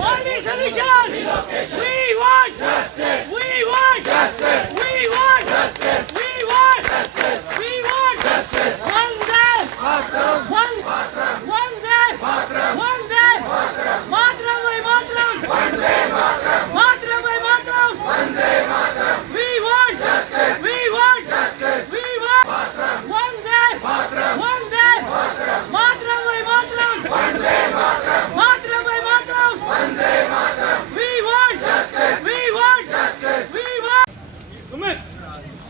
Only solution. We want justice. We want justice. We want justice. We want justice. We want justice. Vande Mataram. Vande Mataram. Vande Mataram. Mataram vai Mataram. Vande Mataram. Mataram vai Mataram. Vande Mataram. We want justice. We want justice. We want Mataram. Vande Mataram. Vande Mataram. Mataram vai Mataram. Vande Mataram. Mataram vai Mataram. Vande Mataram. We want justice. We want justice. We want. Sumit,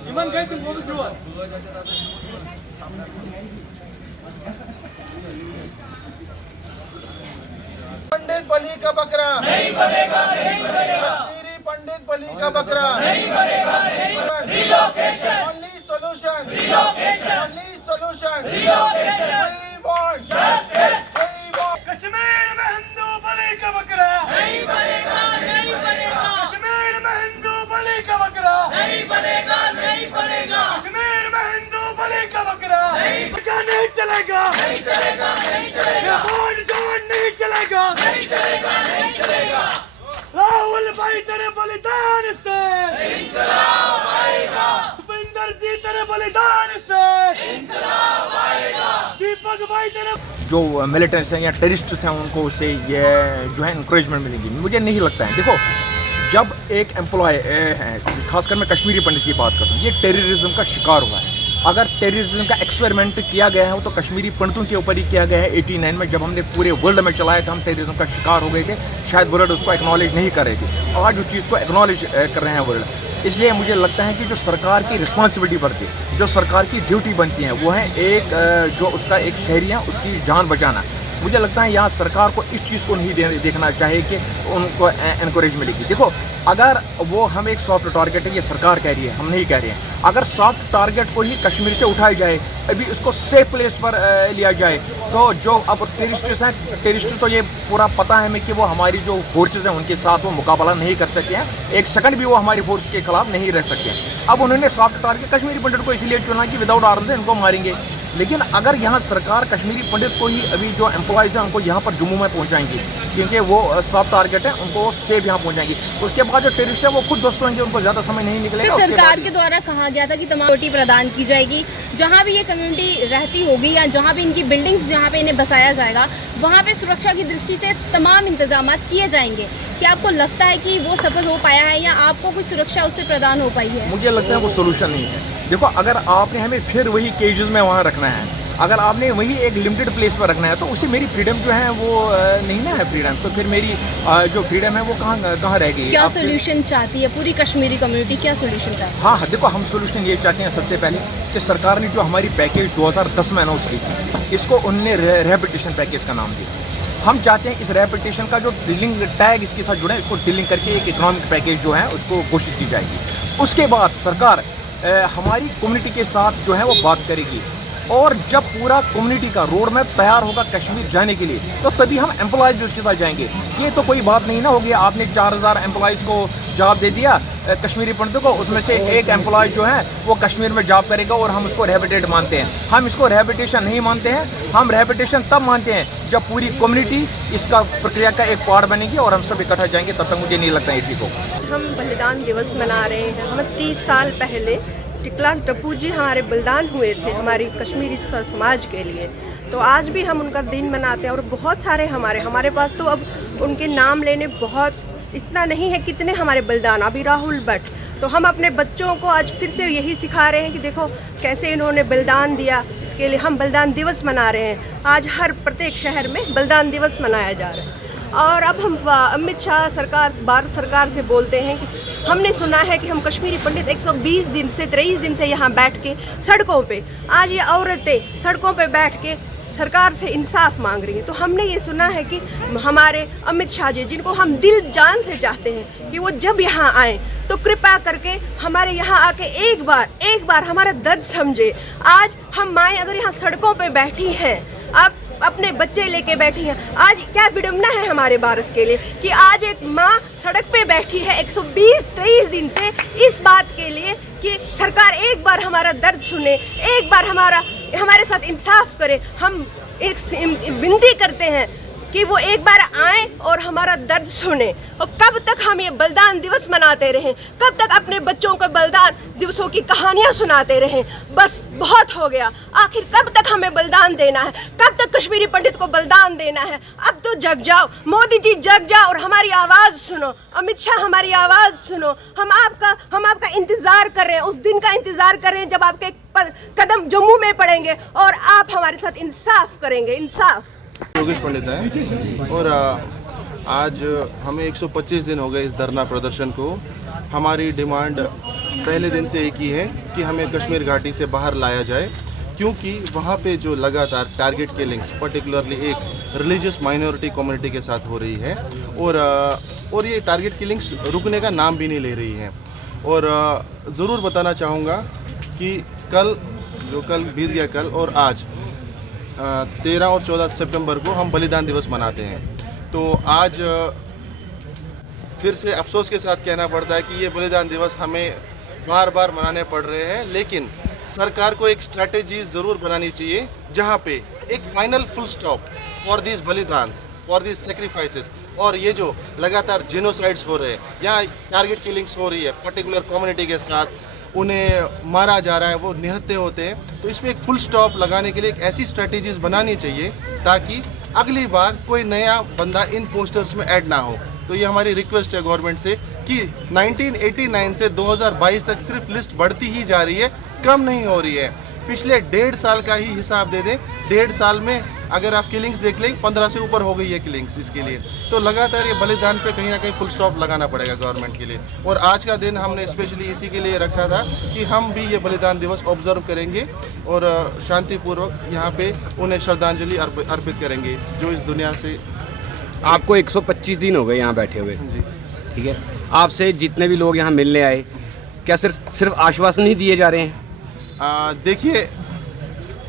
iman gay tum bodu kyun? पंडित बलि का बकरा नहीं बनेगा, नहीं बनेगा। कश्मीरी पंडित बलि का बकरा नहीं बनेगा, नहीं बनेगा। Relocation. Only solution. Relocation. Only solution. Relocation. We want Justice. We want. Kashmir में हिंदू बलि का बकरा नहीं बनेगा, नहीं बनेगा। कश्मीर में हिंदू बलि का बकरा नहीं बनेगा, नहीं बनेगा। कश्मीर में हिंदू बलि का बकरा नहीं चलेगा, नहीं चलेगा, नहीं चलेगा। नहीं चलेगा, नहीं चलेगा, नहीं चलेगा। राहुल भाई तेरे बलिदान से इंकलाब आएगा। भूपिंदर जी तेरे बलिदान से इंकलाब आएगा। दीपक भाई तेरे जो मिलिटेंट्स हैं या टेररिस्ट्स हैं उनको उससे ये जो है इंकरेजमेंट मिलेगी, मुझे नहीं लगता है। देखो, जब एक एम्प्लॉय है, खासकर मैं कश्मीरी पंडित की बात करता हूँ, ये टेररिज्म का शिकार हुआ है। अगर टेररिज्म का एक्सपेरिमेंट किया गया है तो कश्मीरी पंडितों के ऊपर ही किया गया है। 89 में जब हमने पूरे वर्ल्ड में चलाया था, हम टेररिज्म का शिकार हो गए थे। शायद वर्ल्ड उसको एक्नॉलेज नहीं कर रही थी, आज उस चीज़ को एक्नॉलेज कर रहे हैं वर्ल्ड। इसलिए मुझे लगता है कि जो सरकार की रिस्पॉन्सिबिलिटी बनती है, जो सरकार की ड्यूटी बनती है, वो है एक जो उसका एक शहरी है उसकी जान बचाना। मुझे लगता है यहाँ सरकार को इस चीज़ को नहीं देखना चाहिए कि उनको इनकरेज मिलेगी। देखो, अगर वो हम एक सॉफ्ट टारगेट है, ये सरकार कह रही है, हम नहीं कह रहे हैं। अगर सॉफ्ट टारगेट को ही कश्मीर से उठाया जाए, अभी उसको सेफ प्लेस पर लिया जाए, तो जो अब टेररिस्ट हैं, टेररिस्ट तो ये पूरा पता है हमें कि वो हमारी जो फोर्सेज हैं उनके साथ वो मुकाबला नहीं कर सके हैं, एक सेकंड भी वो हमारी फोर्स के खिलाफ नहीं रह सकते हैं। अब उन्होंने सॉफ्ट टारगेट कश्मीरी पंडित को इसलिए चुना कि विदाउट आर्म्स इनको मारेंगे। लेकिन अगर यहाँ सरकार कश्मीरी पंडित को ही अभी जो एम्प्लॉयज़ हैं उनको यहाँ पर जम्मू में पहुँचाएंगी, क्योंकि वो सॉफ्ट टारगेट है, उनको सेफ यहाँ पहुँचाएंगी, तो उसके बाद जो टेररिस्ट है वो खुद दोस्त होंगे, उनको ज़्यादा समय नहीं निकलेगा। सरकार के द्वारा कहा गया था कि तमाम रोटी प्रदान की जाएगी, जहाँ भी ये कम्युनिटी रहती होगी या जहाँ भी इनकी बिल्डिंग्स जहाँ पे इन्हें बसाया जाएगा, वहाँ पे सुरक्षा की दृष्टि से तमाम इंतजाम किए जाएंगे। क्या आपको लगता है कि वो सफल हो पाया है या आपको कुछ सुरक्षा उससे प्रदान हो पाई है? मुझे लगता है वो सोल्यूशन नहीं है। देखो, अगर आपने हमें फिर वही केजेस में वहाँ रखना है, अगर आपने वही एक लिमिटेड प्लेस पर रखना है, तो उससे मेरी फ्रीडम जो है वो नहीं ना है फ्रीडम, तो फिर मेरी जो फ्रीडम है वो कहाँ रहेगी? क्या सोल्यूशन चाहती है पूरी कश्मीरी कम्युनिटी, क्या सोल्यूशन चाहती है? हाँ, देखो, हम सोल्यूशन ये चाहते हैं सबसे पहले कि सरकार ने जो हमारी पैकेज 2010 में अनाउंस की थी, इसको उनने रिहैबिलिटेशन पैकेज का नाम दिया। हम चाहते हैं इस रिहैबिलिटेशन का जो डीलिंग टैग इसके साथ जुड़ा है, इसको डीलिंग करके एक इकोनॉमिक पैकेज जो है उसको घोषित की जाएगी। उसके बाद सरकार हमारी कम्युनिटी के साथ जो है वो बात करेगी, और जब पूरा कम्युनिटी का रोड मैप तैयार होगा कश्मीर जाने के लिए, तो तभी हम एम्प्लॉयज़ उसके साथ जाएंगे। ये तो कोई बात नहीं ना होगी, आपने 4000 एम्प्लॉयज़ को जॉब दे दिया कश्मीरी पंडितों को, उसमें से एक एम्प्लॉय जो है वो कश्मीर में जॉब करेगा और हम उसको रिहैबिलिटेट मानते हैं। हम इसको रिहैबिलिटेशन नहीं मानते हैं, हम रिहैबिलिटेशन तब मानते हैं जब पूरी कम्युनिटी इसका प्रक्रिया का एक पार्ट बनेगी और हम सब इकट्ठा जाएंगे, तब तक मुझे नहीं लगता है ठीक होगा। हम बलिदान दिवस मना रहे हैं। हम 30 साल पहले टिकला टप्पू जी हमारे बलिदान हुए थे हमारी कश्मीरी समाज के लिए, तो आज भी हम उनका दिन मनाते हैं। और बहुत सारे हमारे पास तो अब उनके नाम लेने बहुत इतना नहीं है कितने हमारे बलिदान। अभी राहुल भट्ट, तो हम अपने बच्चों को आज फिर से यही सिखा रहे हैं कि देखो कैसे इन्होंने बलिदान दिया, इसके लिए हम बलिदान दिवस मना रहे हैं। आज हर प्रत्येक शहर में बलिदान दिवस मनाया जा रहा है। और अब हम अमित शाह सरकार, भारत सरकार से बोलते हैं कि हमने सुना है कि हम कश्मीरी पंडित 120 दिन से 23 दिन से यहाँ बैठ के सड़कों पे, आज ये औरतें सड़कों पे बैठ के सरकार से इंसाफ मांग रही हैं। तो हमने ये सुना है कि हमारे अमित शाह जी, जिनको हम दिल जान से चाहते हैं कि वो जब यहाँ आए तो कृपया करके हमारे यहाँ आके एक बार हमारा दर्द समझे। आज हम माएँ अगर यहाँ सड़कों पे बैठी हैं, आप अपने बच्चे लेके बैठी हैं। आज क्या विडंबना है हमारे भारत के लिए कि आज एक माँ सड़क पे बैठी है 120-23 दिन से इस बात के लिए कि सरकार एक बार हमारा दर्द सुने, एक बार हमारे साथ इंसाफ करे। हम एक विनती करते हैं कि वो एक बार आए और हमारा दर्द सुने। और कब तक हम ये बलिदान दिवस मनाते रहें, कब तक अपने बच्चों को बलिदान दिवसों की कहानियां सुनाते रहें? बस बहुत हो गया। आखिर कब तक हमें बलिदान देना है? कब तक कश्मीरी पंडित को बलिदान देना है? अब तो जग जाओ, मोदी जी जग जाओ और हमारी आवाज़ सुनो। अमित शाह हमारी आवाज़ सुनो। हम आपका इंतज़ार कर रहे हैं, उस दिन का इंतज़ार कर रहे हैं जब आपके कदम जम्मू में पड़ेंगे और आप हमारे साथ इंसाफ करेंगे। इंसाफ। योगेश पंडित है और आज हमें 125 दिन हो गए इस धरना प्रदर्शन को। हमारी डिमांड पहले दिन से एक ही है कि हमें कश्मीर घाटी से बाहर लाया जाए, क्योंकि वहाँ पे जो लगातार टारगेट किलिंग्स पर्टिकुलरली एक रिलीजियस माइनॉरिटी कम्युनिटी के साथ हो रही है और ये टारगेट किलिंग्स रुकने का नाम भी नहीं ले रही हैं। और ज़रूर बताना चाहूँगा कि कल बीत गया कल और आज 13 और 14 सितंबर को हम बलिदान दिवस मनाते हैं। तो आज फिर से अफसोस के साथ कहना पड़ता है कि ये बलिदान दिवस हमें बार बार मनाने पड़ रहे हैं, लेकिन सरकार को एक स्ट्रैटेजी ज़रूर बनानी चाहिए जहाँ पे एक final full stop for this बलिदान्स, फॉर दिस सेक्रीफाइसेस। और ये जो लगातार जेनोसाइड्स हो रहे हैं या टारगेट किलिंग्स हो रही है पर्टिकुलर कम्युनिटी के साथ, उन्हें मारा जा रहा है, वो निहत्थे होते हैं, तो इसमें एक फुल स्टॉप लगाने के लिए एक ऐसी स्ट्रेटजीज बनानी चाहिए ताकि अगली बार कोई नया बंदा इन पोस्टर्स में ऐड ना हो। तो ये हमारी रिक्वेस्ट है गवर्नमेंट से कि 1989 से 2022 तक सिर्फ लिस्ट बढ़ती ही जा रही है, कम नहीं हो रही है। पिछले 1.5 साल का ही हिसाब दे दें, 1.5 साल में अगर आप किलिंग्स देख लें 15 से ऊपर हो गई है किलिंग्स इसके लिए। तो लगातार ये बलिदान पे कहीं ना कहीं फुल स्टॉप लगाना पड़ेगा गवर्नमेंट के लिए। और आज का दिन हमने स्पेशली इसी के लिए रखा था कि हम भी ये बलिदान दिवस ऑब्जर्व करेंगे और शांतिपूर्वक यहाँ पे उन्हें श्रद्धांजलि अर्पित करेंगे जो इस दुनिया से। आपको 125 दिन हो गए यहाँ बैठे हुए, ठीक है। आपसे जितने भी लोग यहाँ मिलने आए, क्या सिर्फ आश्वासन ही दिए जा रहे हैं? देखिए,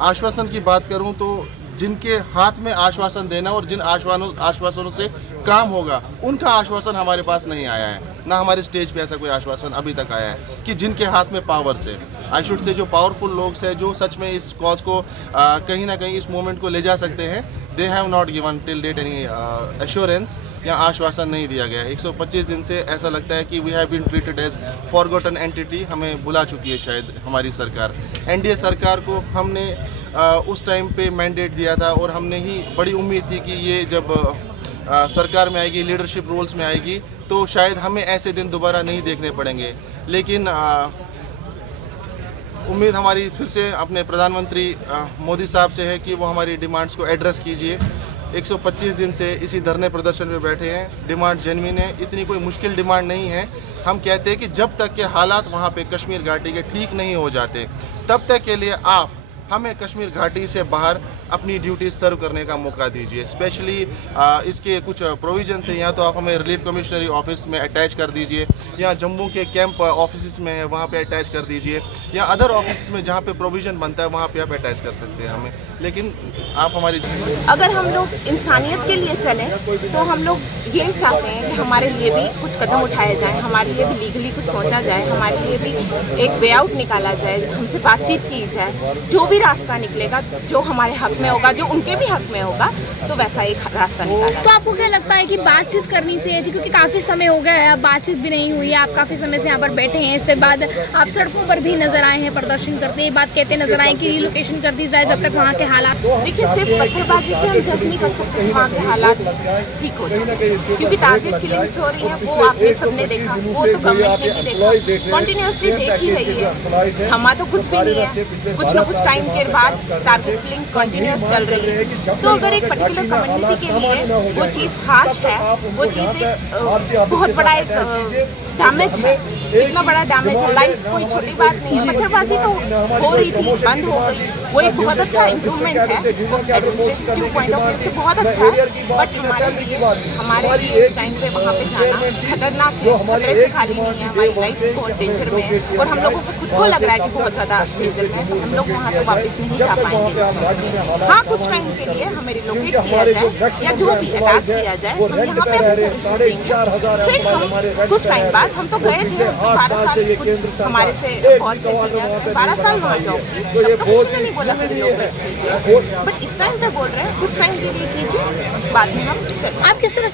आश्वासन की बात करूं तो जिनके हाथ में आश्वासन देना और जिन आश्वासनों से काम होगा, उनका आश्वासन हमारे पास नहीं आया है। ना हमारे स्टेज पे ऐसा कोई आश्वासन अभी तक आया है कि जिनके हाथ में पावर से, आई शुड से, जो पावरफुल लोग हैं, जो सच में इस कॉज को कहीं ना कहीं इस मूवमेंट को ले जा सकते हैं, they have not given till date any assurance या आश्वासन नहीं दिया गया। 125 दिन से ऐसा लगता है कि we have been treated as forgotten entity, हमें भुला चुकी है शायद हमारी सरकार। एनडीए सरकार को हमने उस टाइम पे मैंडेट दिया था और हमने ही बड़ी उम्मीद थी कि ये जब सरकार में आएगी, लीडरशिप रोल्स में आएगी, तो शायद हमें ऐसे दिन दोबारा नहीं देखने पड़ेंगे। लेकिन उम्मीद हमारी फिर से अपने प्रधानमंत्री मोदी साहब से है कि वो हमारी डिमांड्स को एड्रेस कीजिए। 125 दिन से इसी धरने प्रदर्शन में बैठे हैं, डिमांड जेन्युइन है, इतनी कोई मुश्किल डिमांड नहीं है। हम कहते हैं कि जब तक के हालात वहाँ पे कश्मीर घाटी के ठीक नहीं हो जाते, तब तक के लिए आप हमें कश्मीर घाटी से बाहर अपनी ड्यूटी सर्व करने का मौका दीजिए। स्पेशली इसके कुछ प्रोविजंस हैं, या तो आप हमें रिलीफ कमिश्नरी ऑफिस में अटैच कर दीजिए, या जम्मू के कैंप ऑफिस में है वहाँ पे अटैच कर दीजिए, या अदर ऑफिस में जहाँ पे प्रोविज़न बनता है वहाँ पे आप अटैच कर सकते हैं हमें। लेकिन आप हमारी, अगर हम लोग इंसानियत के लिए चलें तो हम लोग ये चाहते हैं कि हमारे लिए भी कुछ कदम उठाए जाएँ, हमारे लिए भी लीगली कुछ सोचा जाए, हमारे लिए भी एक वे आउट निकाला जाए, हमसे बातचीत की जाए। जो भी रास्ता निकलेगा, जो हमारे हक में होगा, जो उनके भी हक में होगा, तो वैसा एक रास्ता निकाला। तो आपको क्या लगता है कि बातचीत करनी चाहिए थी? क्योंकि काफ़ी समय हो गया है, अब बातचीत भी नहीं हुई है, आप काफ़ी समय से यहाँ पर बैठे हैं, इसके बाद आप सड़कों पर भी नजर आए हैं प्रदर्शन करते, ये बात कहते नजर आए कि रिलोकेशन कर दी जाए जब तक वहाँ के हालात। देखिए, सिर्फ पत्थरबाजी से हम जज नहीं कर सकते वहाँ के हालात ठीक हो जाए, क्योंकि टारगेट किलिंग्स हो रही है, वो आपने सबने देखा, वो तो गवर्नमेंट ने भी देखा, कंटिन्यूसली देख ही रही है। हमारा तो कुछ भी नहीं है, कुछ न कुछ टाइम के बाद टारगेट किलिंग कंटिन्यूस चल रही है। तो अगर एक पर्टिकुलर कम्युनिटी के लिए वो चीज़ हाश है, वो चीज़ एक बहुत बड़ा एक डैमेज है, इतना बड़ा डैमेज है। लाइफ कोई छोटी बात नहीं है। पत्थरबाजी तो हो रही थी, बंद हो गई, वो एक बहुत अच्छा इम्प्रूवमेंट है, वो administration view point of view से बहुत अच्छा है। बट हमारे लिए इस टाइम पे वहाँ पे जाना खतरनाक है, खतरे से खाली नहीं है, हमारी लाइफ बहुत डेंजर में है और हम लोगों को खुद को लग रहा है कि बहुत ज़्यादा डेंजर में है, तो हम लोग वहाँ तो वापस नहीं जा पाएंगे। हाँ, कुछ टाइम के लिए हमें रिलोकेट किया जाए या जो भी अटैच किया जाए, हम यहाँ पे अपनी सर्विसेज देंगे। फिर हम कुछ टाइम बाद, हम तो गए थे 12 साल कुछ हमारे से बहुत से 12 साल वहाँ जॉब की, तब तो किसी ने नहीं बोला कि रिलोकेट कीजिए, बट इस टाइम पे बोल रहे हैं कुछ टाइम के लिए कीजिए, बाद में हम चलें। आप किस तरह से